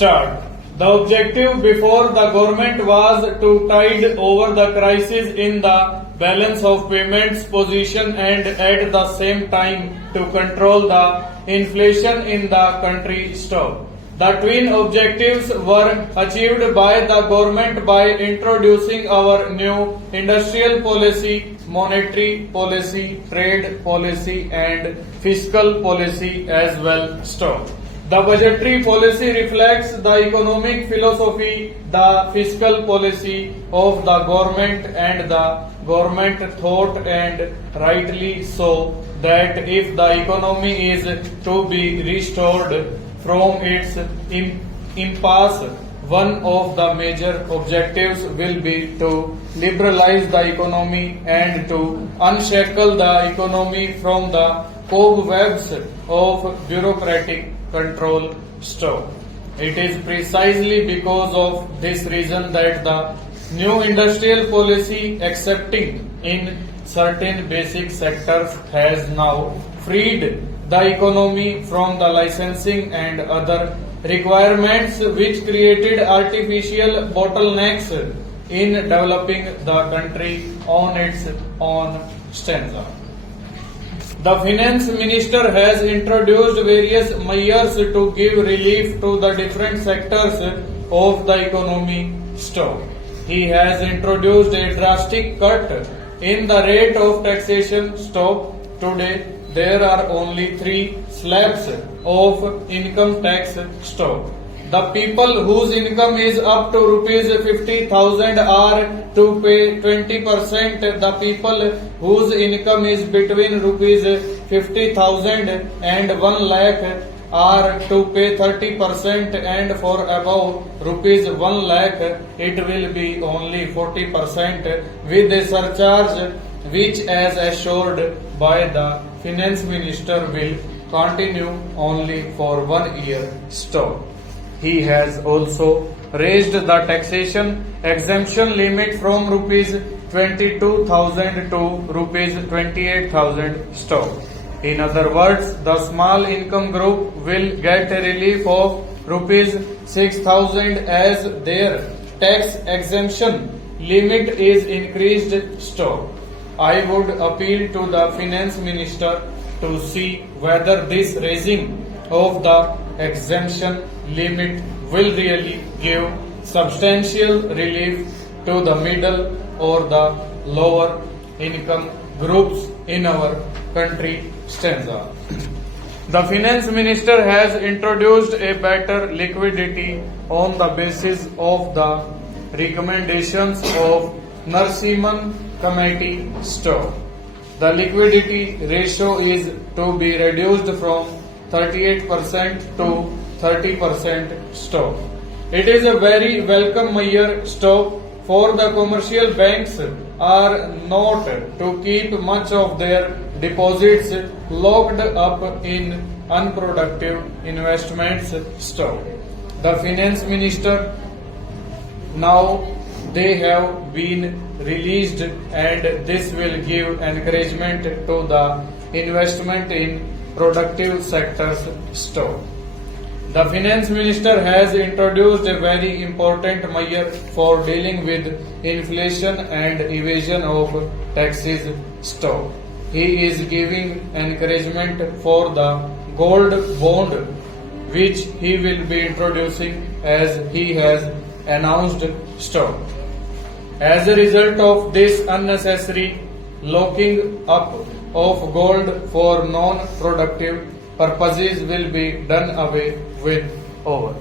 start. The objective before the government was to tide over the crisis in the balance of payments position and at the same time to control the inflation in the country stock. The twin objectives were achieved by the government by introducing our new industrial policy, monetary policy, trade policy and fiscal policy as well stock. The budgetary policy reflects the economic philosophy, the fiscal policy of the government and the government thought and rightly so that if the economy is to be restored from its impasse, one of the major objectives will be to liberalize the economy and to unshackle the economy from the cobwebs of bureaucratic control stock. It is precisely because of this reason that the new industrial policy, excepting in certain basic sectors, has now freed the economy from the licensing and other requirements which created artificial bottlenecks in developing the country on its own stanza. The finance minister has introduced various measures to give relief to the different sectors of the economy stock. He has introduced a drastic cut in the rate of taxation stock. Today, there are only 3 slabs of income tax stock. The people whose income is up to rupees 50,000 are to pay 20%. The people whose income is between rupees 50,000 and 1 lakh are to pay 30%, and for above rupees 1 lakh it will be only 40% with a surcharge which, as assured by the finance minister, will continue only for 1 year stock. He has also raised the taxation exemption limit from rupees 22,000 to rupees 28,000 stock. In other words, the small income group will get a relief of rupees 6,000 as their tax exemption limit is increased stock. I would appeal to the finance minister to see whether this raising of the exemption limit will really give substantial relief to the middle or the lower income groups in our country stanza. The finance minister has introduced a better liquidity on the basis of the recommendations of Narsimhan Committee stock. The liquidity ratio is to be reduced from 38% to 30% stock. It is a very welcome measure stock, for the commercial banks are not to keep much of their deposits locked up in unproductive investments stock. The finance minister, now they have been released, and this will give encouragement to the investment in productive sectors stock. The finance minister has introduced a very important measure for dealing with inflation and evasion of taxes stock. He is giving encouragement for the gold bond, which he will be introducing as he has announced stock. As a result of this, unnecessary locking up of gold for non-productive purposes will be done away with. Over.